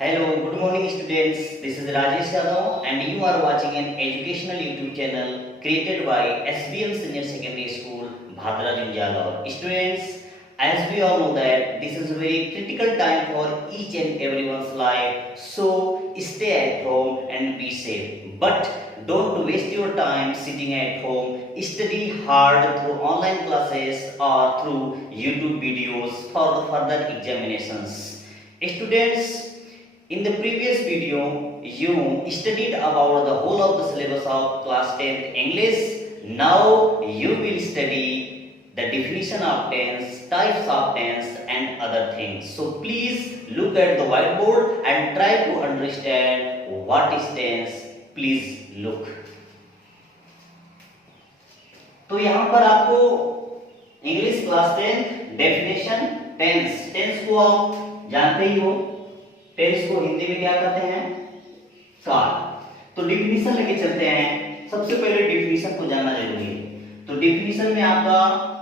Hello, good morning students. This is Rajesh Yadav and you are watching an educational YouTube channel created by SBM Senior Secondary School, Bhadra Junjala. Students, as we all know that this is a very critical time for each and everyone's life. So stay at home and be safe. But don't waste your time sitting at home. Study hard through online classes or through YouTube videos for the further examinations. Students, in the previous video, you studied about the whole of the syllabus of class 10th English. Now you will study the definition of tense, types of tense and other things. So please look at the whiteboard and try to understand what is tense. Please look. तो यहाँ पर आपको English class 10 definition tense को आप जानते ही हो। Tense को हिंदी में क्या कहते हैं? काल। तो डिफिनीशन लेके चलते हैं। सबसे पहले डिफिनीशन को जानना जरूरी है। तो डिफिनीशन में आपका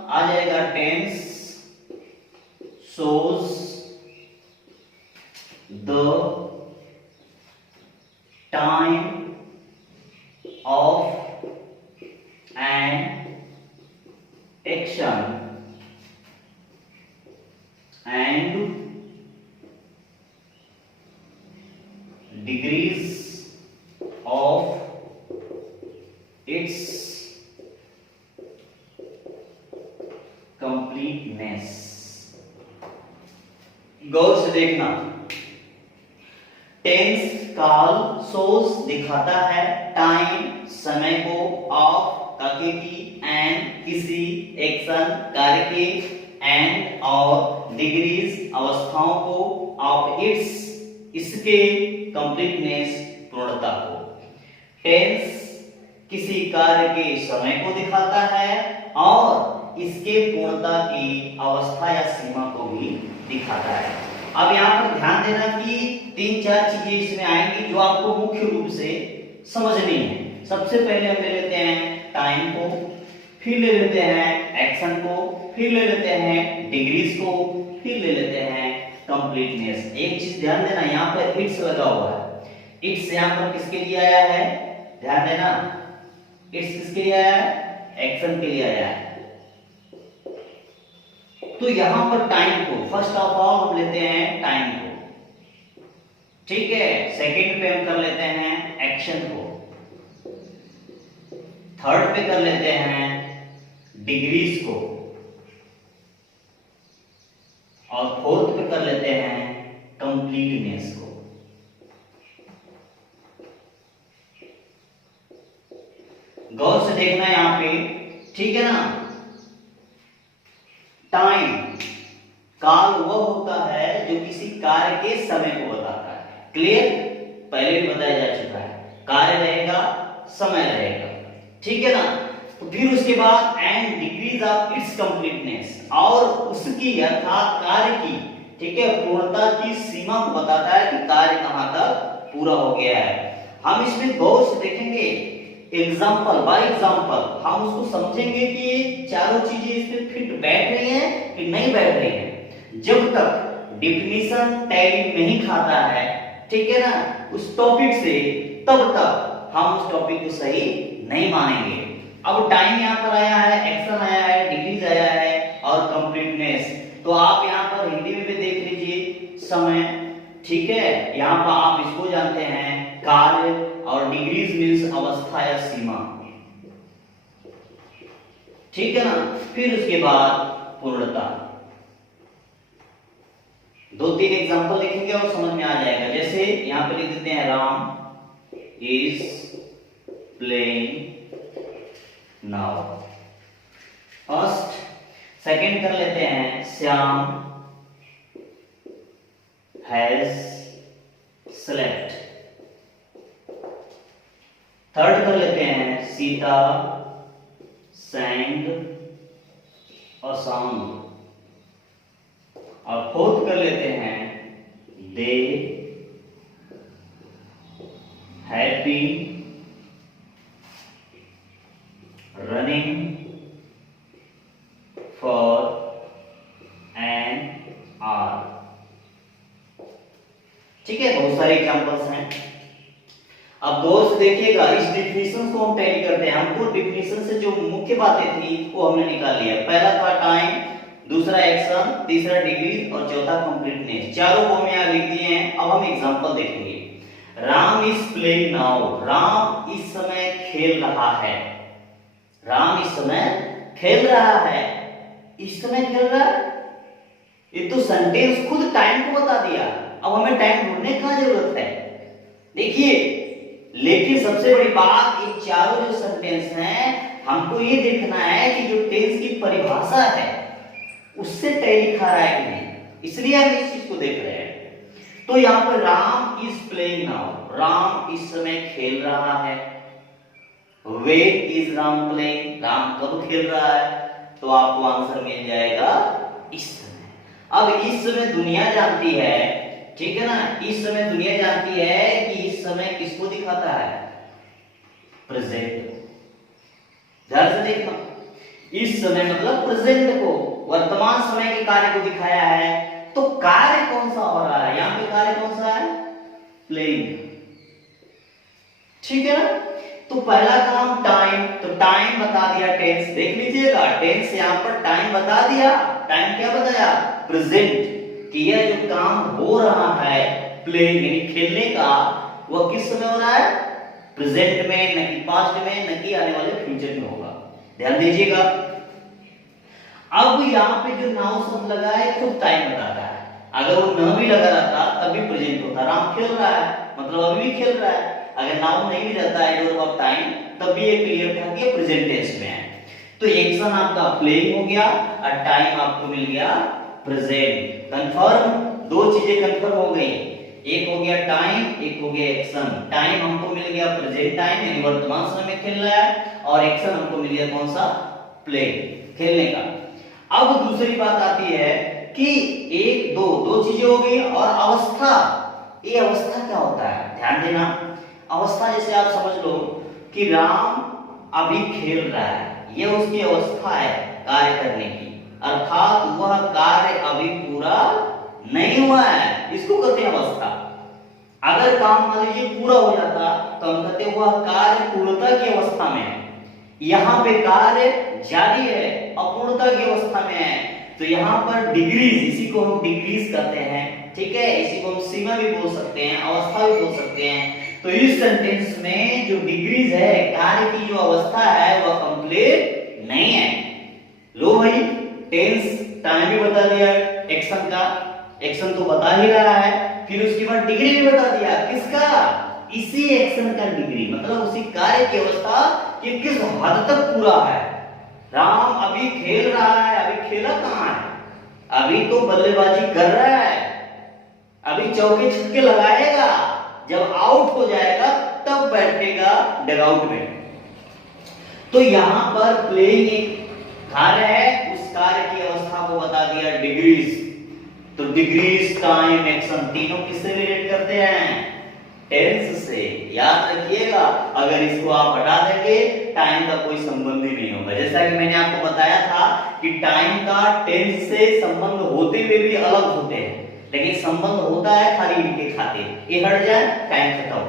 आ जाएगा tense shows the time of an action and degrees of its completeness। गौर से देखना, टेंस काल सोस दिखाता है टाइम समय को, ऑफ ताकि की, एंड किसी एक्शन कार्य के, एंड और डिग्रीज अवस्थाओं को, ऑफ इट्स इसके, कंप्लीटनेस पूर्णता को। टेंस किसी कार्य के समय को दिखाता है और इसके पूर्णता की अवस्था या सीमा को भी दिखाता है। अब यहाँ पर ध्यान देना कि 3-4 चीजें इसमें आएंगी जो आपको मुख्य रूप से समझनी है। सबसे पहले हम ले लेते हैं टाइम को, फिर ले लेते हैं एक्शन को, फिर ले लेते हैं डिग्रीज को, फिर ले लेते हैं कंप्लीटनेस। एक चीज ध्यान देना, यहाँ पर इट्स लगा हुआ है। इट्स यहाँ पर किसके लिए आया है? ध्यान देना, इट्स किसके लिए आया है? एक्शन के लिए आया है। तो यहां पर टाइम को फर्स्ट ऑफ ऑल हम लेते हैं टाइम को, ठीक है। सेकंड पे हम कर लेते हैं एक्शन को, थर्ड पे कर लेते हैं डिग्रीज को, और फोर्थ पे कर लेते हैं कंप्लीटनेस को। गौर से देखना यहां पे, ठीक है ना। टाइम काल वह होता है जो किसी कार्य के समय को बताता है। क्लियर? पहले भी बताया जा चुका है, कार्य रहेगा समय रहेगा, ठीक है ना। तो फिर उसके बाद and degrees of its completeness, और उसकी अर्थात कार्य की, ठीक है, पूर्णता की सीमा को बताता है कि कार्य कहां तक पूरा हो गया है। हम इसमें गौर से देखेंगे, एग्जाम्पल बाय एग्जाम्पल हम उसको समझेंगे कि ये चारों चीजें इसमें फिट बैठ रही हैं कि नहीं बैठ रही हैं। जब तक डिफिनीशन टैली नहीं खाता है, ठीक है ना, उस टॉपिक से, तब तक हम उस टॉपिक को सही नहीं मानेंगे। अब टाइम यहाँ पर आया है, एक्शन आया है, डिग्रीज आया है और कंप्लीटनेस। तो आप यहाँ पर हिंदी में भी देख लीजिए समय, ठीक है। यहाँ पर आप इसको जानते हैं कार्य, और डिग्रीज मीन्स अवस्था या सीमा, ठीक है ना। फिर उसके बाद पूर्णता। 2-3 एग्जांपल लिखेंगे और समझ में आ जाएगा। जैसे यहां पे लिख देते हैं Ram is playing now, first. Second कर लेते हैं श्याम हैज स्लेप्ट। थर्ड कर लेते हैं सीता sang a song, और फोर्थ कर लेते हैं they have been running for an hour, ठीक है, बहुत सारे एग्जांपल्स हैं। अब दोस्त देखिएगा, इस डिफिनेशन को हम टैली करते हैं। हमको डिफिनेशन से जो मुख्य बातें थी वो हमने निकाल लिया। पहला था टाइम, दूसरा एक्शन, तीसरा डिग्री और चौथा कंप्लीटनेस। चारों को हम यहाँ लिख दिए हैं। अब हम एग्जांपल देखेंगे। Ram is playing now, Ram इस समय खेल रहा है। राम इस समय खेल रहा है, इस समय खेल रहा है। ये तो सेंटेंस खुद टाइम को बता दिया। अब हमें टाइम ढूंढने की जरूरत है। देखिए, लेकिन सबसे बड़ी बात, ये चारों जो सेंटेंस हैं, हमको ये देखना है कि जो टेंस की परिभाषा है उससे टैली खा रहा है कि नहीं, इसलिए हम इस चीज को देख रहे हैं। तो यहाँ पर Ram is playing now, Ram इस समय खेल रहा है। When is Ram playing, Ram कब खेल रहा है, तो आपको आंसर मिल जाएगा इस समय। अब इस समय दुनिया जानती है, ठीक है ना, इस समय दुनिया जानती है कि इस समय किसको दिखाता है, प्रेजेंट। ध्यान से देखना, इस समय मतलब प्रेजेंट को, वर्तमान समय के कार्य को दिखाया है। तो कार्य कौन सा हो रहा है, यहां पे कार्य कौन सा है, प्लेइंग। ठीक है ना। तो पहला काम टाइम, तो टाइम बता दिया टेंस, देख लीजिएगा टेंस यहां पर टाइम बता दिया। टाइम क्या बताया, प्रेजेंट, कि यह जो काम हो रहा है प्लेइंग यानी खेलने का, वह किस समय हो रहा है, प्रेजेंट में, न कि पास्ट में, न कि आने वाले फ्यूचर में होगा। ध्यान दीजिएगा। अब यहाँ पे जो नाउ शब्द लगा है खुद टाइम बताता है। अगर वो न भी लगा रहता तब भी प्रेजेंट होता, राम खेल रहा है मतलब अभी भी खेल रहा है। अगर नाउ नहीं भी रहता है ऑफ टाइम, तब भी ये क्लियर था कि प्रेजेंट टेंस में है। तो एक्शन आपका प्लेइंग हो गया और टाइम आपको मिल गया प्रेजेंट। कंफर्म, दो चीजें कंफर्म हो गई, एक हो गया टाइम, एक हो गया एक्शन। टाइम हमको मिल गया प्रेजेंट टाइम यानी वर्तमान समय में खेल रहा है, और एक्शन हमको मिल गया कौन सा, प्ले, खेलने का। अब दूसरी बात आती है कि एक दो चीजें हो गई, और अवस्था, ये अवस्था क्या होता है, ध्यान देना। अवस्था जैसे आप समझ लो कि राम अभी खेल रहा है, यह उसकी अवस्था है कार्य करने की, अर्थात वह कार्य अभी पूरा नहीं हुआ है, इसको कहते हैं अवस्था। अगर काम मान लीजिए पूरा हो जाता तो हम कहते हैं वह कार्य पूर्णता की अवस्था में है। यहाँ पे कार्य जारी है, अपूर्णता की अवस्था में है। तो यहाँ पर डिग्रीज, इसी को हम डिग्रीज कहते हैं, ठीक है, इसी को हम सीमा भी बोल सकते हैं, अवस्था भी बोल सकते हैं। तो इस सेंटेंस में जो डिग्रीज है, कार्य की जो अवस्था है वह कंप्लीट नहीं है। लो भाई, टेंस टाइम भी बता दिया, एक्शन का, एक्शन तो बता ही रहा है, फिर उसके बाद डिग्री भी बता दिया, किसका, इसी एक्शन का डिग्री, मतलब उसी कार्य की अवस्था कि किस हद तक पूरा है। राम अभी खेल रहा है, अभी खेला कहां है, अभी तो बल्लेबाजी कर रहा है, अभी चौके छक्के लगाएगा, जब आउट हो जाएगा तब बैठेगा डगआउट में। तो यहां पर प्लेइंग एक कार्य है, उस कार्य की अवस्था को बता दिया डिग्रीज। तो डिग्रीज, टाइम, एक्शन तीनों किससे रिलेट करते हैं, टेंस से। याद रखिएगा, अगर इसको आप हटा देंगे टाइम का कोई संबंध ही नहीं होगा। जैसा कि मैंने आपको बताया था कि टाइम का टेंस से संबंध होते हुए भी अलग होते हैं, लेकिन संबंध होता है खाली इनके खाते, ये हट जाए टाइम खत्म।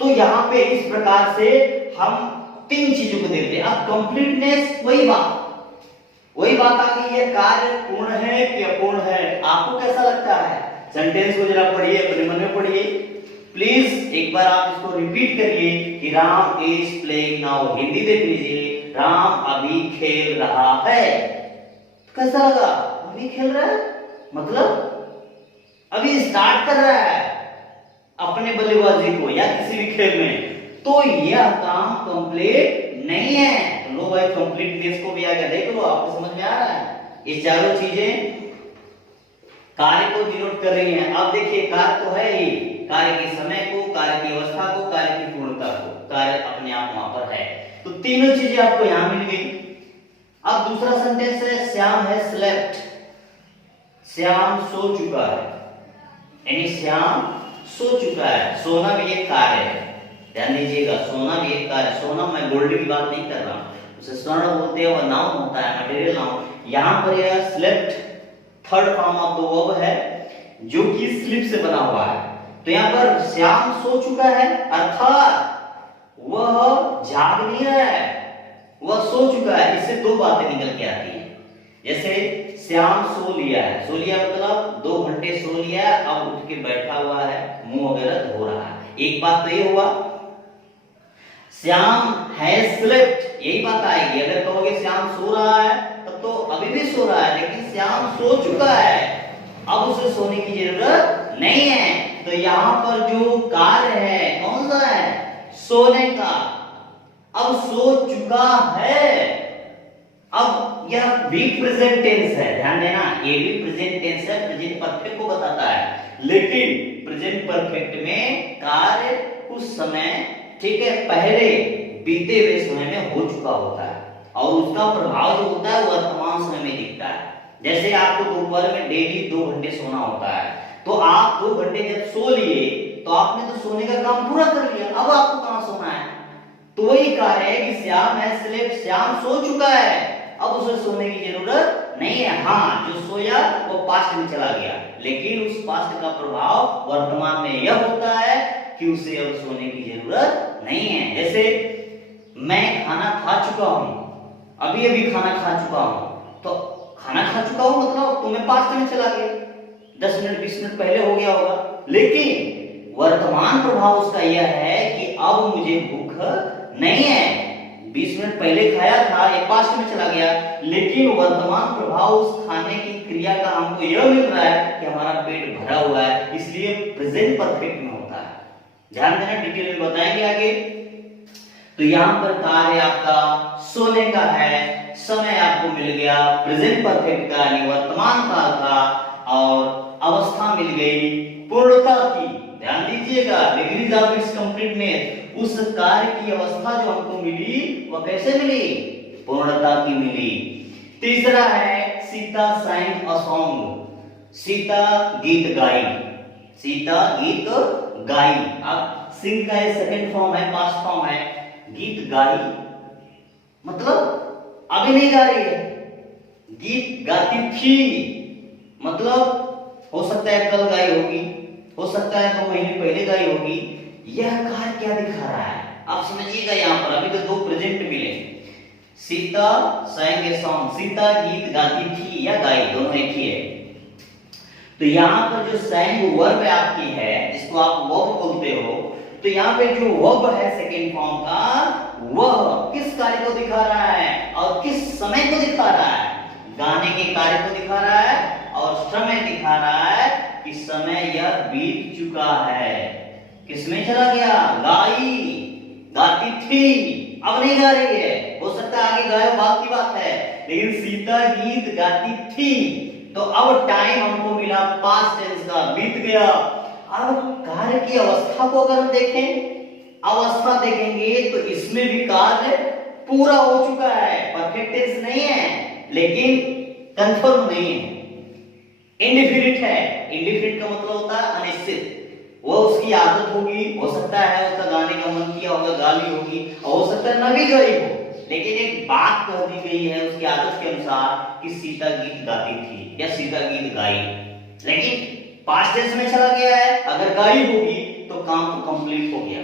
तो यहाँ पे इस प्रकार से हम तीन चीजों को देखते हैं। अब कंप्लीटनेस, वही बात आ गई है, कार्य पूर्ण है कि अपूर्ण है, आपको कैसा लगता है, सेंटेंस को जरा पढ़िए, अपने मन में पढ़िए प्लीज, एक बार आप इसको रिपीट करिए कि Ram is playing now, Hindi देख लीजिए, राम अभी खेल रहा है। कैसा लगा, अभी खेल रहा है मतलब अभी स्टार्ट कर रहा है अपने बल्लेबाजी को या किसी भी खेल में, तो यह काम कंप्लीट नहीं है। तो लो भाई, कंप्लीटनेस को भी आगे देख लो, आपको समझ में आ रहा है, ये चारों चीजें कार्य को डिनोट कर रही हैं। अब देखिए, कार्य तो है ही, कार्य के समय को, कार्य की अवस्था को, कार्य की पूर्णता को, कार्य अपने आप वहां पर है। तो तीनों चीजें आपको यहां मिल गई। अब दूसरा सेंटेंस है, श्याम है स्लेप्ट, श्याम सो चुका है, यानी श्याम सो चुका है। सोना भी एक कार्य है, ध्यान दीजिएगा, सोना भी एक कार्य। सोना, मैं गोल्ड की बात नहीं कर रहा हूं, उसे स्वर्ण बोलते हैं, वह नाउन होता है, मटेरियल नाउन। यहां पर यह slept third form of the verb है, जो कि स्लिप से बना हुआ है। तो यहाँ पर श्याम सो चुका है, अर्थात वह जाग नहीं रहा है, वह सो चुका है। इससे दो बातें निकल के आती है। जैसे श्याम सो लिया है, सो लिया मतलब 2 घंटे सो लिया है, अब उठ के बैठा हुआ है, मुंह वगैरह धो रहा है। एक बात तो ये हुआ, श्याम हैज स्लेप्ट, यही बात आएगी। अगर कहोगे श्याम सो रहा है तब तो अभी भी सो रहा है, लेकिन श्याम सो चुका है, अब उसे सोने की जरूरत नहीं है। तो यहाँ पर जो कार्य है कौन सा है, सोने का। अब सो चुका है। अब यह वीक प्रेजेंट टेंस है, ध्यान देना, ये भी प्रेजेंट टेंस है, प्रेजेंट परफेक्ट को बताता है। लेकिन प्रेजेंट परफेक्ट में कार्य कुछ समय, ठीक है, पहले बीते हुए समय में हो चुका होता है और उसका प्रभाव जो होता है वो वर्तमान समय में दिखता है। जैसे आपको दोपहर में डेली 2 घंटे सोना होता है, तो आप 2 घंटे जब सो लिए तो आपने तो सोने का काम पूरा कर लिया, अब आपको कहां सोना है। तो वही कार्य है कि श्याम है स्लेप्ट, श्याम सो चुका है, अब उसे सोने की जरूरत नहीं है। हाँ, जो सोया वो पास्ट में चला गया, लेकिन उस पास्ट का प्रभाव वर्तमान में यह होता है कि उसे अब सोने की जरूरत नहीं है। जैसे मैं खाना खा चुका हूं, अभी अभी खाना खा चुका हूं, तो खाना खा चुका हूं मतलब तुम्हें पास्ट में चला गया, 10 मिनट 20 मिनट पहले हो गया होगा। लेकिन वर्तमान प्रभाव उसका यह है कि अब मुझे भूख नहीं है, 20 मिनट पहले खाया था, ये पास्ट में चला गया, लेकिन वर्तमान प्रभाव उस खाने की क्रिया का हमको यह मिल रहा है कि हमारा पेट भरा हुआ है, इसलिए प्रेजेंट परफेक्ट में होता है। ध्यान देना, डिटेल में बताएंगे आगे। तो यहाँ पर कार्य आपका सोने का है, समय आपको मिल गया प्रेजेंट परफेक्ट का यानी वर्तमान काल का, और अवस्था मिल गई पूर्णता की। ध्यान दीजिएगा, डिग्रीज ऑफ इट्स कंप्लीटनेस, उस कार्य की अवस्था जो हमको मिली वह कैसे मिली, पूर्णता की मिली। तीसरा है Sita sang a song, Sita गीत गाई, सीता गीत गाई। अब सिंग का सेकंड फॉर्म है, पास्ट फॉर्म है, गीत गाई मतलब अभी नहीं गा रही है, गीत गाती थी मतलब हो सकता है कल गाई होगी, हो सकता है 2 महीने पहले गाई होगी। यह कार्य क्या दिखा रहा है आप समझिएगा। यहाँ पर अभी तो 2 प्रेजेंट मिले, Sita sang a song, Sita गीत गाती थी या गाई, दोनों एक ही है। तो यहाँ पर जो sang वर्ब आपकी है, जिसको आप वर्ब बोलते हो, तो यहाँ पे जो वर्ब है सेकेंड फॉर्म का, वह किस कार्य को दिखा रहा है और किस समय को दिखा रहा है, गाने के कार्य को दिखा रहा है और समय दिखा रहा है कि समय यह बीत चुका है। किसमें चला गया, गाई, गाती थी, अब नहीं गा रही है, हो सकता है आगे गायो बात की बात है, लेकिन सीता गीत गाती थी, तो अब टाइम हमको मिला पास्ट टेंस का, बीत गया। अब कार्य की अवस्था को अगर हम देखें, अवस्था देखेंगे तो इसमें भी कार्य पूरा हो चुका है, परफेक्ट टेंस नहीं है लेकिन कंफर्म नहीं है, इंडेफिनिट है। इंडेफिनिट का मतलब होता है अनिश्चित, वो उसकी आदत होगी, हो सकता है उसका गाने का मन किया होगा, गाली होगी, और हो सकता है न भी गाई हो, लेकिन एक बात कह दी गई है उसकी आदत के अनुसार कि सीता गीत गाती थी या सीता गीत गाई, लेकिन पास्ट टेंस में चला गया है। अगर गाई होगी तो काम तो कंप्लीट हो गया,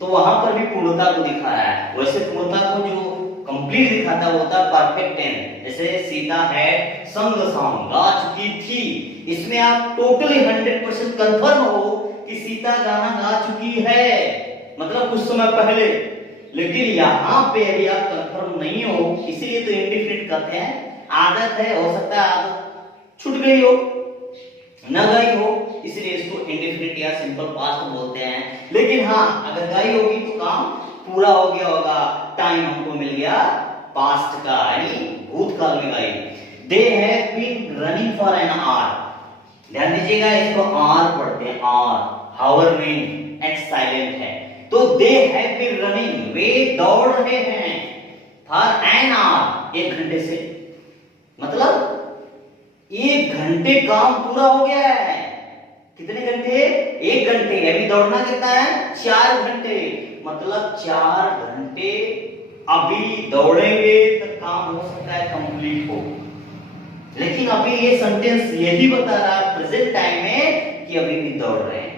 तो वहां पर भी पूर्णता को दिखा रहा है। वैसे पूर्णता को जो कंप्लीट दिखाता होता है परफेक्ट टेंस, जैसे सीता है संग सॉन्ग, गा चुकी थी, इसमें आप टोटली 100% कंफर्म हो कि सीता गाना गा चुकी है, मतलब कुछ समय पहले। लेकिन यहाँ पे अभी आप कंफर्म नहीं हो, इसीलिए तो इंडेफिनिट कहते हैं। आदत है, हो सकता है आदत छूट गई हो, न गई हो, इसलिए इसको इंडेफिनिट या सिंपल पास्ट बोलते हैं। लेकिन हाँ, अगर गई होगी तो काम पूरा हो गया होगा, टाइम हमको मिल गया पास्ट का, यानी भूतकाल में गई। They have been running for an hour, ध्यान दीजिएगा, इसको आर पढ़ते हैं, आर, हावर में एक्स साइलेंट है, तो दे हैव बीन रनिंग, वे दौड़ रहे हैं, फॉर एन आवर, 1 घंटे से, मतलब 1 घंटे काम पूरा हो गया है। कितने घंटे, 1 घंटे, अभी दौड़ना कितना है, 4 घंटे, मतलब 4 घंटे अभी दौड़ेंगे तो काम हो सकता है कंप्लीट हो। लेकिन अभी ये सेंटेंस यही बता रहा है प्रेजेंट टाइम में कि अभी भी दौड़ रहे हैं।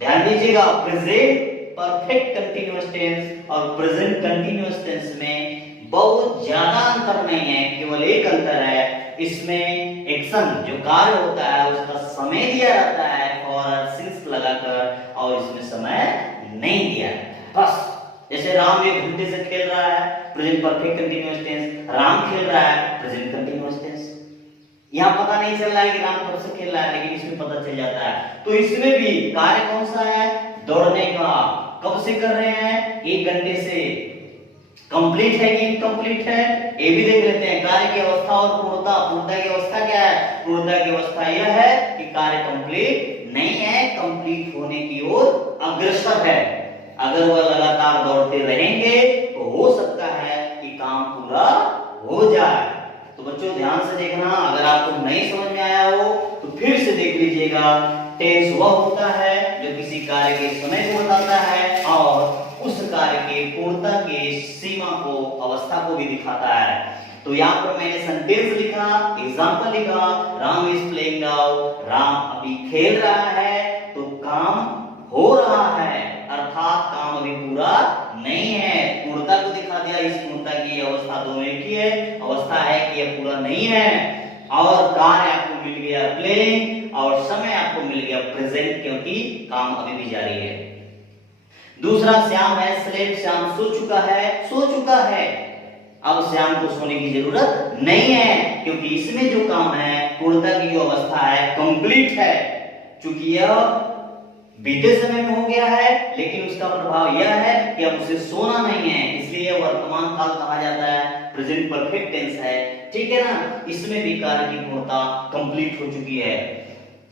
ध्यान दीजिएगा, प्रेजेंट परफेक्ट कंटीन्यूअस टेंस और प्रेजेंट कंटीन्यूअस टेंस में बहुत ज्यादा अंतर नहीं है, केवल एक अंतर है, इसमें एक्शन जो कार्य होता है उसका समय दिया जाता है फॉर सिंस लगाकर, और इसमें समय नहीं दिया जाता। बस जैसे राम 1 घंटे से खेल रहा है, present perfect continuous tense, Ram खेल रहा है, प्रेजेंट कंटीन्यूअस टेंस। यहाँ पता नहीं चल रहा है कि राम कब से खेल रहा है, लेकिन इसमें पता चल जाता है। तो इसमें भी कार्य कौन सा है, दौड़ने का। कब से कर रहे हैं, 1 घंटे से। कंप्लीट है कि इनकम्प्लीट है, ये भी देख लेते हैं। कार्य की अवस्था और पूर्णता। पूर्णता की अवस्था क्या है, पूर्णता की अवस्था यह है कि कार्य कंप्लीट नहीं है, कंप्लीट होने की ओर अग्रसर है। अगर वह लगातार दौड़ते रहेंगे तो हो सकता है कि काम पूरा हो जाए। तो बच्चों ध्यान से देखना, अगर आपको नहीं समझ में आया हो तो फिर से देख लीजिएगा। टेंस वह होता है जो किसी कार्य के समय को बताता है और उस कार्य के पूर्णता के सीमा को, अवस्था को भी दिखाता है। तो यहाँ पर मैंने सेंटेंस लिखा, एग्जांपल लिखा, Ram is playing now, Ram अभी खेल रहा है, तो काम हो रहा है, अर्थात काम अभी पूरा नहीं है। पूर्णता को दिखा दिया, इस पूर्णता की अवस्था दोनों एक ही है, अवस्था है कि यह पूरा नहीं है, और कार्य आपको मिल गया प्लेइंग, और समय आपको मिल गया प्रेजेंट, क्योंकि काम अभी भी जारी है। दूसरा, श्याम है स्लेप, श्याम सो चुका है, सो चुका है। अब श्याम को सोने की जरूरत नहीं है, क्योंकि इसमें जो काम है, पूर्णता की जो अवस्था है, कंप्लीट है। चूंकि यह बीते समय में हो गया है, लेकिन उसका प्रभाव यह है कि अब उसे सोना नहीं है, इसलिए वर्तमान काल कहा जाता है, प्रेजेंट परफेक्ट टेंस है। ठीक है ना, इसमें भी कार्य की पूर्णता कंप्लीट हो चुकी है।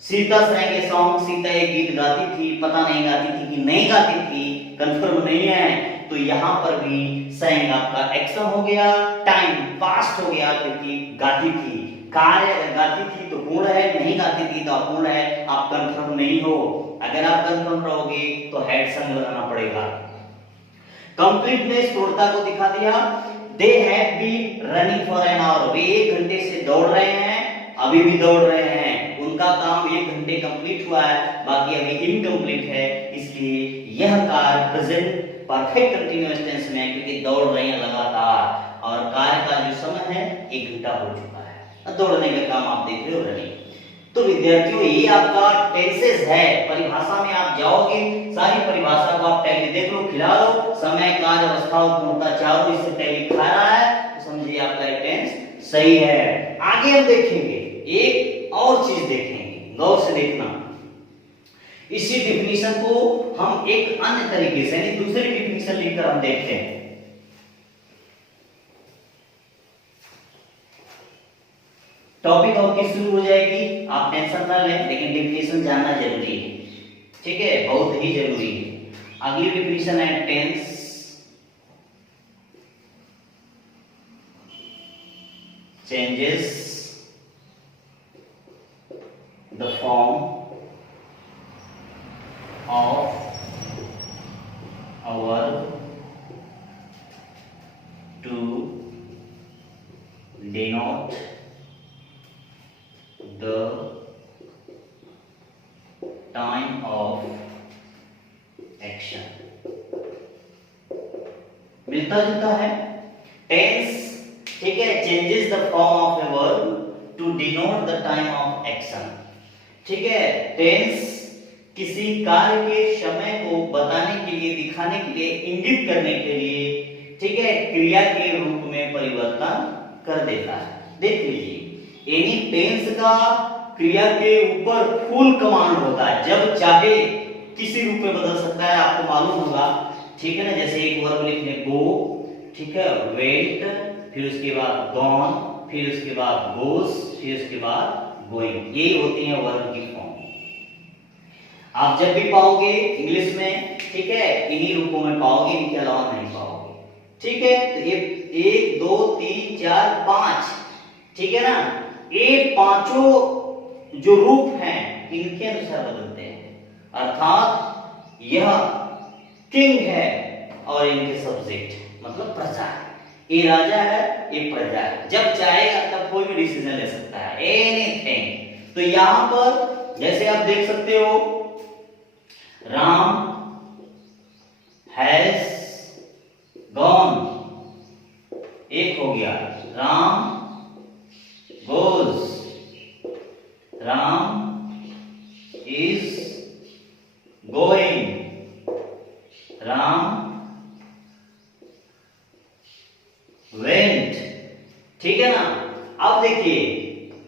Sita sang a song, Sita एक गीत गाती थी, पता नहीं गाती थी कि नहीं गाती थी, कंफर्म नहीं है। तो यहाँ पर भी sang आपका एक्शन हो गया, टाइम पास्ट हो गया, क्योंकि गाती थी। कार्य अगर गाती थी तो पूर्ण है, नहीं गाती थी तो अपूर्ण है, आप कंफर्म नहीं हो। अगर आप कंफर्म रहोगे तो हेड संग लगाना पड़ेगा। कंप्लीटनेस, पूर्णता को दिखा दिया। They have been running for an hour, वे 1 घंटे से दौड़ रहे हैं, अभी भी दौड़ रहे हैं, उनका काम 1 घंटे कंप्लीट हुआ है, बाकी अभी इनकम्प्लीट है, इसलिए यह कार्य प्रेजेंट परफेक्ट कंटीन्यूअस टेंस में, क्योंकि दौड़ रहे हैं लगातार, और कार्य का जो समय है 1 घंटा हो चुका है। दौड़ने का काम आप देख रहे हो, रनिंग। तो विद्यार्थियों ये आपका टेंसेस है। परिभाषा में आप जाओगे, सारी परिभाषा को आप टैली देख लो, खिला लो, समय, कार्य, अवस्था और पूर्णता चारों इससे टैली खा रहा है, तो समझिए आपका टेंस सही है। आगे हम देखेंगे, एक और चीज देखेंगे, गौर से देखना। इसी डिफिनीशन को हम एक अन्य तरीके से, यानी दूसरी डिफिनीशन लेकर हम देखते हैं। टॉपिक आपकी शुरू हो जाएगी, आप टेंशन ना लें, लेकिन डिफिनीशन जानना जरूरी है। ठीक है, बहुत ही जरूरी है। अगली डिफिनीशन है tense changes the form of a verb to denote the time of action। मिलता जुलता है टेंस, ठीक है, changes the form of a verb to denote the time of action. ठीक है, टेंस किसी कार्य के समय को बताने के लिए, दिखाने के लिए, इंगित करने के लिए, ठीक है, क्रिया के रूप में परिवर्तन कर देता है। देख लीजिए, एनी टेंस का क्रिया के ऊपर फुल कमांड होता है, जब चाहे किसी रूप में बदल सकता है, आपको मालूम होगा। ठीक है ना, जैसे एक वर्ब लिखने गो, ठीक है, वेंट, फिर उसके बाद गॉन, फिर उसके बाद गोस, फिर उसके बाद गोइंग, ये होती है वर्ब की फॉर्म। आप जब भी पाओगे इंग्लिश में, ठीक है, इन्हीं रूपों में पाओगे, इनके अलावा नहीं पाओगे। ठीक है, तो ये 1 2 3 4 5, ठीक है ना, ये पांचों जो रूप हैं इनके अनुसार बदलते हैं, अर्थात यह किंग है और इनके सब्जेक्ट मतलब प्रजा है। ये राजा है, ये प्रजा है, जब चाहेगा तब कोई भी डिसीजन ले सकता है, एनीथिंग। तो यहां पर जैसे आप देख सकते हो, राम हैज गॉन, एक हो गया। Ram goes, Ram is going, Ram went. ठीक है ना। अब देखिए,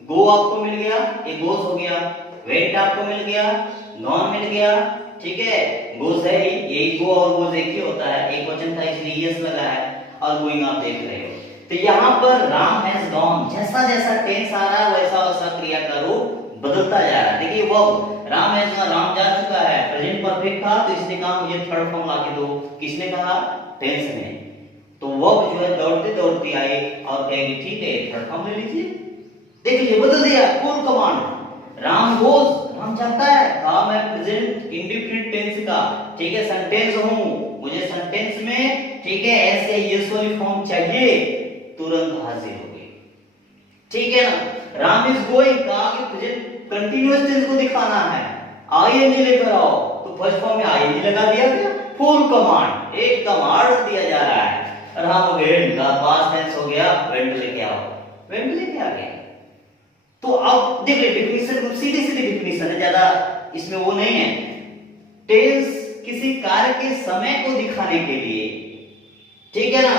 गो आपको मिल गया, ये गोस हो गया, वेंट आपको मिल गया, गॉन मिल गया। ठीक है, गोस है यही, गो और गोस एक ही होता है, एक वचन था इसलिए यस लगा है, और गोइंग आप देख रहे हो। तो यहाँ पर राम हैज गॉन, जैसा जैसा टेंस आ रहा है वैसा वैसा क्रिया का रूप बदलता जा रहा है। देखिए verb, Ram has gone, Ram जा चुका है, प्रेजेंट परफेक्ट था तो इसने कहा मुझे थर्ड फॉर्म लाके दो। किसने कहा? टेंस ने। तो वर्ब जो है दौड़ते दौड़ते आए और कहेगी ठीक है थर्ड फॉर्म ले लीजिए। देख लीजिए बदल दिया, full command. Ram goes, Ram जाता है, कहा मैं प्रेजेंट इंडेफिनिट टेंस का, ठीक है, सेंटेंस हूं, मुझे सेंटेंस में, ठीक है, ऐसे यस वाली फॉर्म चाहिए, तुरंत हाजिर हो गई। ठीक है ना। राम इज गोइंग, कहा कि प्रेजेंट कंटीन्यूअस टेंस को दिखाना है, आईएनजी लेकर आओ, तो फर्स्ट फॉर्म में आईएनजी लगा दिया गया, फुल कमांड, एकदम ऑर्डर दिया जा रहा है। राम वेंट का पास्ट टेंस हो गया, वेंट लेके आओ, वेंट लेके आ गया। तो अब देख ले, डेफिनेशन सीधी सीधी डेफिनेशन है, ज्यादा इसमें वो नहीं है। टेंस किसी कार्य के समय को दिखाने के लिए, ठीक है ना,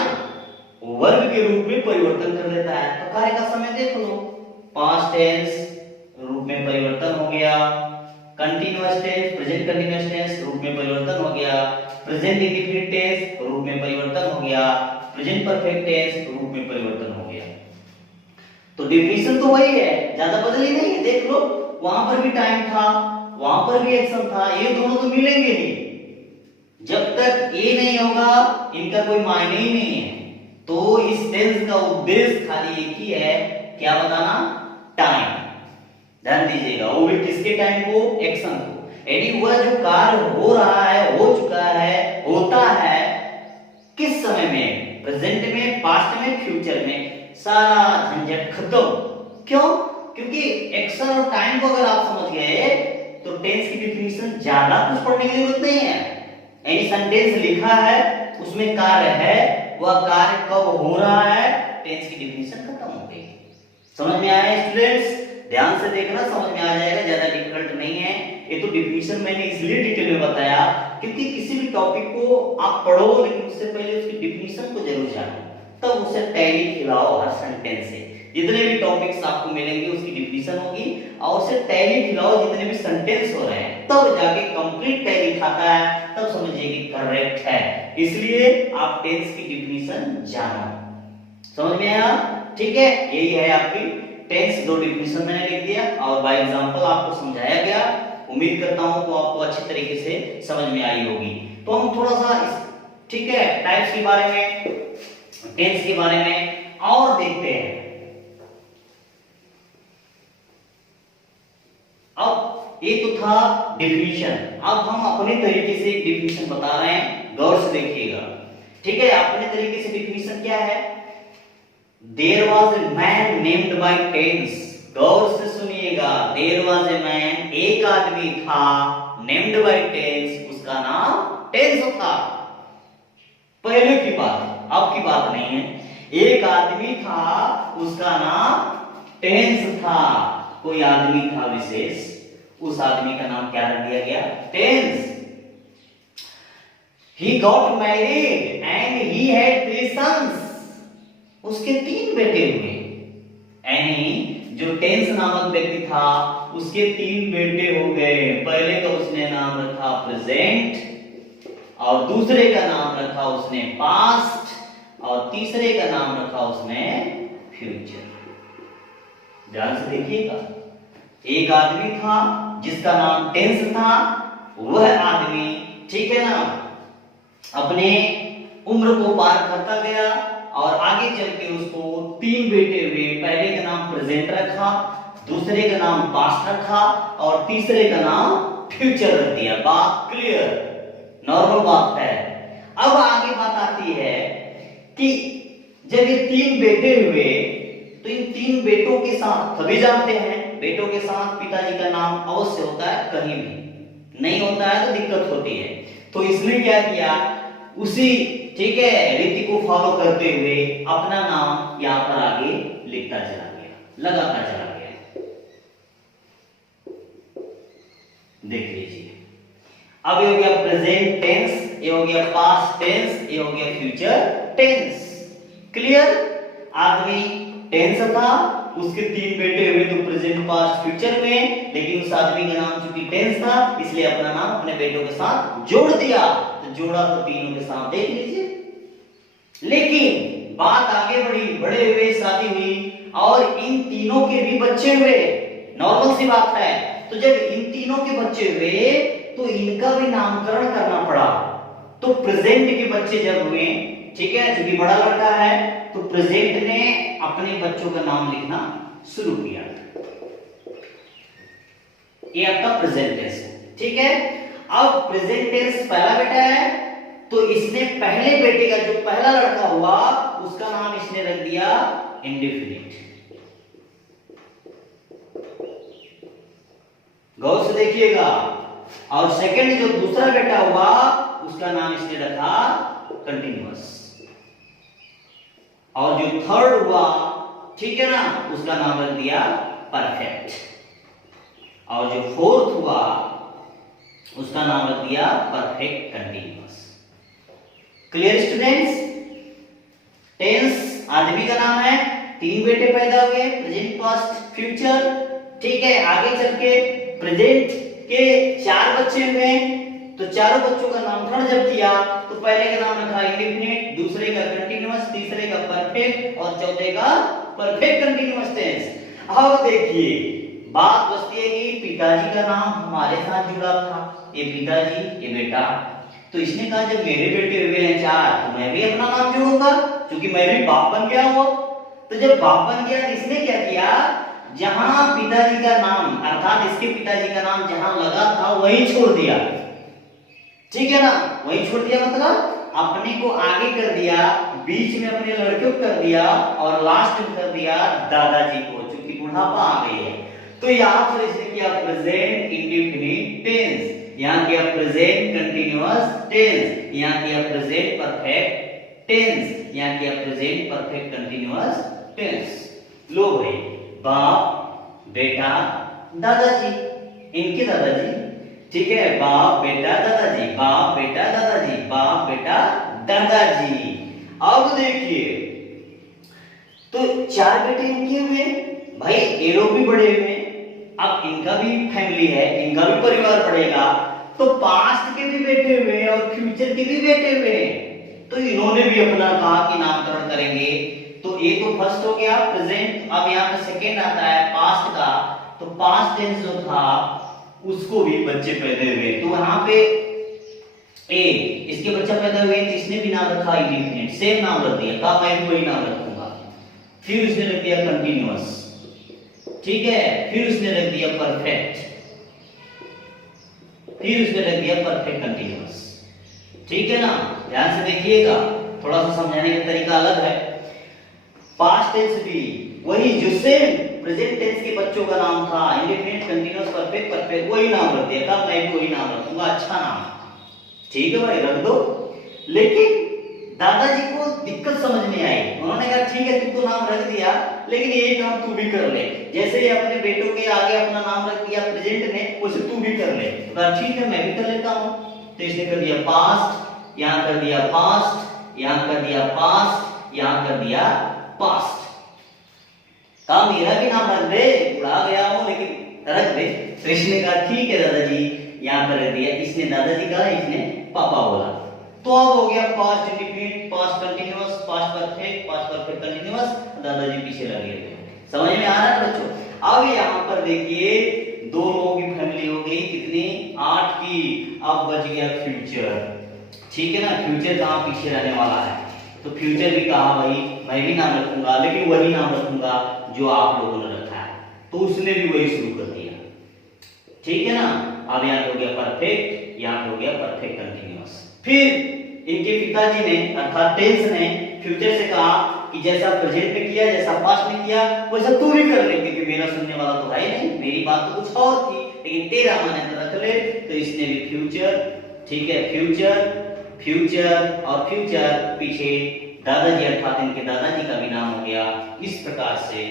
वर्ब के रूप में परिवर्तन कर लेता है। तो कार्य का समय देख लो, पास्ट टेंस रूप में परिवर्तन हो गया, continuous tense, present continuous tense रूप में परिवर्तन हो गया, प्रेजेंट इंडेफिनिट टेंस रूप में परिवर्तन हो गया, प्रेजेंट परफेक्ट टेंस रूप में परिवर्तन हो गया। तो डेफिनेशन तो वही है, ज्यादा बदली नहीं है। देख लो, वहां पर भी टाइम था, वहां पर भी एक्शन था, ये दोनों तो मिलेंगे नहीं। जब तक ये नहीं होगा इनका कोई मायने ही नहीं है। तो इस टेंस का उद्देश्य खाली एक ही है, क्या बताना? टाइम। ध्यान दीजिएगा, वो भी किसके टाइम को? एक्शन को। यानी वह जो कार्य हो रहा है, हो चुका है, होता है, किस समय में? प्रेजेंट में, पास्ट में, फ्यूचर में, सारा झंझट खत्म। क्यों? क्योंकि एक्शन और टाइम को अगर आप समझ गए तो टेंस की डेफिनेशन ज्यादा कुछ पढ़ने की जरूरत नहीं है। यानी सेंटेंस लिखा है, उसमें कार्य है, वह कार्य कब हो रहा है, टेंस की डेफिनेशन खत्म हो गई। समझ में आया स्टूडेंट्स? ध्यान से देखना, समझ में आ जाएगा, ज्यादा डिफिकल्ट नहीं है। ये तो डेफिनेशन मैंने इसलिए डिटेल में बताया क्योंकि किसी भी टॉपिक को आप पढ़ो लेकिन उससे पहले उसकी डेफिनेशन को जरूर जानो, तब उसे टैली खिलाओ हर सेंटेंस से। जितने भी टॉपिक्स आपको मिलेंगे उसकी डेफिनेशन होगी और उसे टैली खिलाओ जितने भी सेंटेंस हो रहे हैं, तब जाके कंप्लीट टैली खाता है, तब समझिए कि करेक्ट है। इसलिए आप टेंस की डेफिनेशन जानो। समझ में आया? ठीक है, यही है आपकी टेंस। दो डेफिनेशन मैंने लिख दिया और बाय एग्जांपल आपको समझाया गया। उम्मीद करता हूं तो आपको अच्छी तरीके से समझ में आई होगी। तो हम थोड़ा सा ठीक है टाइप्स के बारे में, टेंस के बारे में और देखते हैं। अब ये तो था डेफिनेशन, अब हम अपने तरीके से डेफिनेशन बता रहे हैं, गौर से देखिएगा। ठीक है, अपने तरीके से डेफिनेशन क्या है? There was a man named by Tense, गौर से सुनिएगा। There was a man, एक आदमी था, named by Tense, उसका नाम टेंस था। पहले की बात, अब की बात नहीं है। एक आदमी था, उसका नाम टेंस था। कोई आदमी था विशेष, उस आदमी का नाम क्या रख दिया गया? Tense. He got married and he had 3 sons, उसके 3 बेटे हुए। यानी जो टेंस नामक व्यक्ति था उसके 3 बेटे हो गए। पहले का उसने नाम रखा प्रेजेंट, और दूसरे का नाम रखा उसने पास्ट, और तीसरे का नाम रखा उसने फ्यूचर। ध्यान से देखिएगा, एक आदमी था जिसका नाम टेंस था, वह आदमी, ठीक है ना, अपने उम्र को पार करता गया और आगे चल के उसको 3 बेटे हुए। पहले का नाम प्रेजेंट रखा, दूसरे का नाम पास्ट रखा, और तीसरे का नाम फ्यूचर रख दिया। बात क्लियर, नॉर्मल बात है। अब आगे बात आती है कि जब ये 3 बेटे हुए तो इन 3 बेटों के साथ, सभी जानते हैं बेटों के साथ पिताजी का नाम अवश्य होता है, कहीं भी नहीं होता है तो दिक्कत होती है। तो इसने क्या किया, उसी ठीक है रीति को फॉलो करते हुए अपना नाम यहाँ पर आगे लिखता चला गया, लगाता चला गया। देख लीजिए, अब ये हो गया प्रेजेंट टेंस, ये हो गया पास्ट टेंस, ये हो गया फ्यूचर टेंस। क्लियर? आदमी टेंस था, उसके 3 बेटे हुए तो प्रेजेंट पास्ट फ्यूचर में, लेकिन उस आदमी का नाम चूंकि टेंस था इसलिए अपना नाम अपने बेटों के साथ जोड़ दिया, तो जोड़ा तो तीनों के साथ, देख लीजिए। लेकिन बात आगे बढ़ी, बड़े हुए, शादी हुई और इन तीनों के भी बच्चे हुए, नॉर्मल सी बात है। तो जब इन तीनों के बच्चे हुए तो इनका भी नामकरण करना पड़ा। तो प्रेजेंट के बच्चे जब हुए, ठीक है, क्योंकि बड़ा लड़का है, तो प्रेजेंट ने अपने बच्चों का नाम लिखना शुरू किया। ये आपका प्रेजेंट टेंस है, ठीक है। अब प्रेजेंट टेंस पहला बेटा है, तो इसने पहले बेटे का जो पहला लड़का हुआ उसका नाम इसने रख दिया इंडेफिनिट। गौर से देखिएगा। और सेकंड जो दूसरा बेटा हुआ उसका नाम इसने रखा कंटिन्यूअस। और जो थर्ड हुआ, ठीक है ना, उसका नाम रख दिया परफेक्ट। और जो फोर्थ हुआ उसका नाम रख दिया perfect continuous. Clear students? Tense आदमी का नाम है, 3 बेटे पैदा हुए, प्रेजेंट पास्ट फ्यूचर, ठीक है। आगे चल के प्रेजेंट के 4 बच्चे हुए, तो चारों बच्चों का नामकरण जब किया तो पहले का नाम रखा इंडेफिनिट, दूसरे का कंटिन्यूअस, तीसरे का परफेक्ट और चौथे का परफेक्ट कंटिन्यूअस टेंस। अब देखिए बात बचती है कि पिताजी का नाम हमारे साथ जुड़ा था, ये पिताजी, ये बेटा। तो इसने कहा जब मेरे बेटे हुए हैं 4 तो मैं भी अपना नाम जोड़ूंगा, क्योंकि मैं भी बाप बन गया हूं। तो जब बाप बन गया तो इसने क्या किया, जहां पिताजी का नाम अर्थात इसके पिताजी का नाम जहां लगा था वहीं छोड़ दिया, ठीक है ना, वहीं छोड़ दिया, मतलब अपने को आगे कर दिया, बीच में अपने लड़के को कर दिया और लास्ट में कर दिया दादाजी को, क्योंकि बुढ़ापा आ गई है। तो यहां पर इसने किया प्रेजेंट इंडेफिनिट टेंस, यहां किया प्रेजेंट कंटिन्यूअस टेंस, यहां किया प्रेजेंट परफेक्ट टेंस, यहां किया प्रेजेंट परफेक्ट कंटिन्यूअस टेंस। लो भाई, बाप बेटा दादाजी, इनके दादाजी, ठीक है, बाप बेटा दादाजी, बाप बेटा दादाजी, बाप बेटा दादाजी। अब देखिए तो 4 बेटे इनके हुए, भाई ये लोग भी बड़े हुए, अब इनका भी फैमिली है, इनका भी परिवार बढ़ेगा, तो पास्ट के भी बेटे हुए और फ्यूचर के भी बेटे हुए, तो इन्होंने भी अपना कहा कि नामकरण करेंगे। तो ये तो फर्स्ट हो गया प्रेजेंट। अब यहाँ पे सेकेंड आता है पास्ट का, तो पास्ट टेंस जो था उसको भी बच्चे पैदा हुए, तो यहाँ पे ए इसके बच्चा पैदा हुए तो इसने भी नाम रखा इंडेफिनिट, सेम नाम रख दिया, कहा मैं भी वही नाम रखूंगा। फिर उसने रख दिया कंटिन्यूअस, ठीक है, फिर उसने रख दिया परफेक्ट, फिर उसने रख दिया परफेक्ट कंटिन्यूअस, ठीक है ना। ध्यान से देखिएगा, थोड़ा सा समझाने का तरीका अलग है। पास्ट टेंस भी वही जो सेम प्रेजेंट टेंस के बच्चों का नाम था इंडेफिनिट, कंटीन्यूअस, परफेक्ट, परफेक्ट, वही नाम रख दिया, कब मैं भी वही नाम रखूंगा, अच्छा नाम, ठीक है भाई, रख दो। लेकिन दादाजी को दिक्कत समझ में आई, उन्होंने कहा ठीक है तू तो नाम रख दिया, लेकिन यही काम तू भी कर ले, जैसे ही अपने बेटों के आगे अपना नाम रख दिया प्रेजेंट ने, उसे तू भी कर ले। तो कहा ठीक है मैं भी कर लेता हूं। तो इसने कर दिया पास्ट, यहां कर दिया पास्ट, यहां कर दिया पास्ट, यहां कर दिया पास्ट। कहा मेरा भी नाम रख दे, बुढ़ा गया हूं लेकिन रख दे। तो इसने कहा ठीक है दादाजी, यहां पर रख दिया। इसने दादाजी कहा, इसने पापा बोला। तो अब हो गया past indefinite, past continuous, past perfect, past perfect continuous, दादाजी पीछे लगे थे। समझ में आ रहा है बच्चों? अब यहाँ पर देखिए 2 लोगों की फैमिली हो गई, कितनी, 8 की। अब बच गया फ्यूचर, ठीक है ना, फ्यूचर कहाँ पीछे रहने वाला है, तो फ्यूचर भी कहा भाई मैं भी नाम रखूंगा, लेकिन वही नाम रखूंगा जो आप लोगों ने रखा है। तो उसने भी वही शुरू कर दिया, ठीक है ना। अब यहाँ हो गया परफेक्ट, यहाँ हो गया परफेक्ट कंटीन्यूअस। फिर इनके पिताजी ने अर्थात टेंस ने फ्यूचर से कहा कि जैसा प्रेजेंट में किया, जैसा पास्ट में किया, वैसा तू भी कर ले, क्योंकि मेरा सुनने वाला तो है नहीं, मेरी बात तो कुछ और थी, लेकिन तेरा मैंने रख कर ले तो इसने भी फ्यूचर, ठीक है, फ्यूचर, फ्यूचर और फ्यूचर, पीछे दादाजी अर्थात इनके दादाजी का भी नाम हो गया। इस प्रकार से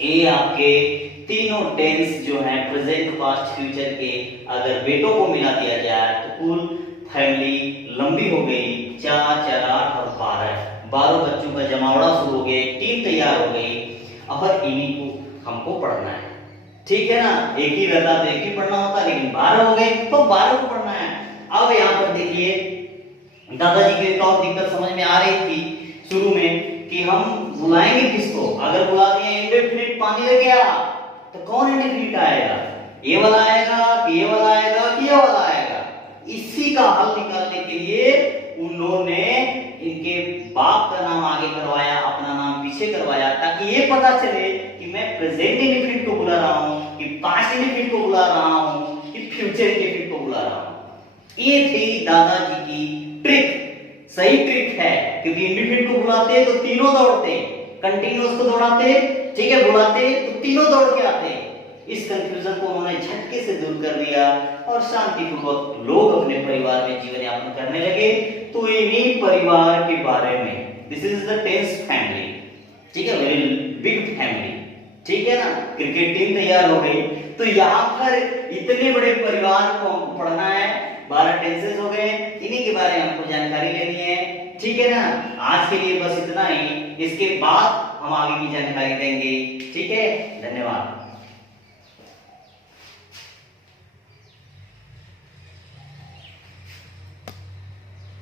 ये आपके तीनों टेंस जो हैं प्रेजेंट, पास्ट, फ्यूचर के अगर बेटों को मिला दिया जाए तो कुल फैमिली लंबी हो गई 4, 4, 8 और 12 बच्चों का जमावड़ा शुरू हो गया, टीम तैयार हो गई। अब इन्हीं को हमको पढ़ना है, ठीक है ना, एक ही रहता तो एक ही पढ़ना होता, लेकिन 12 हो गए तो 12 को पढ़ना है। अब यहाँ पर देखिए दादाजी की एक और दिक्कत समझ में आ रही थी शुरू में कि हम बुलाएंगे किसको, अगर बुला दिए इंडेफिनिट पानी लग गया तो कौन इंडेफिनिट आएगा, ये वाला आएगा कि ये वाला आएगा कि ये वाला आएगा। इसी का हल निकालने के लिए उन्होंने इनके बाप का नाम आगे करवाया, अपना नाम पीछे करवाया, ताकि ये पता चले कि मैं प्रेजेंट इंडेफिनिट को बुला रहा हूं, कि पास्ट इंडेफिनिट को बुला रहा हूं, कि फ्यूचर इंडेफिनिट को बुला रहा हूं। ये थी दादाजी की ट्रिक, सही ट्रिक है, क्योंकि इंडेफिनिट को बुलाते तो तीनों दौड़ते, कंटिन्यूअस को दौड़ाते, ठीक है, बुलाते तो तीनों दौड़ के आते। इस कंफ्यूजन को उन्होंने झटके से दूर कर दिया और शांतिपूर्वक लोग अपने परिवार में जीवन यापन करने लगे। तो इन्हीं परिवार के बारे में, this is the tense family, ठीक है, वेरी बिग फैमिली, ठीक है ना। क्रिकेट टीम तैयार हो गई, तो यहाँ पर इतने बड़े परिवार को हमको पढ़ना है, 12 टेंसेस हो गए, इन्हीं के बारे में हमको जानकारी लेनी है, ठीक है ना। आज के लिए बस इतना ही, इसके बाद हम आगे की जानकारी देंगे, ठीक है, धन्यवाद।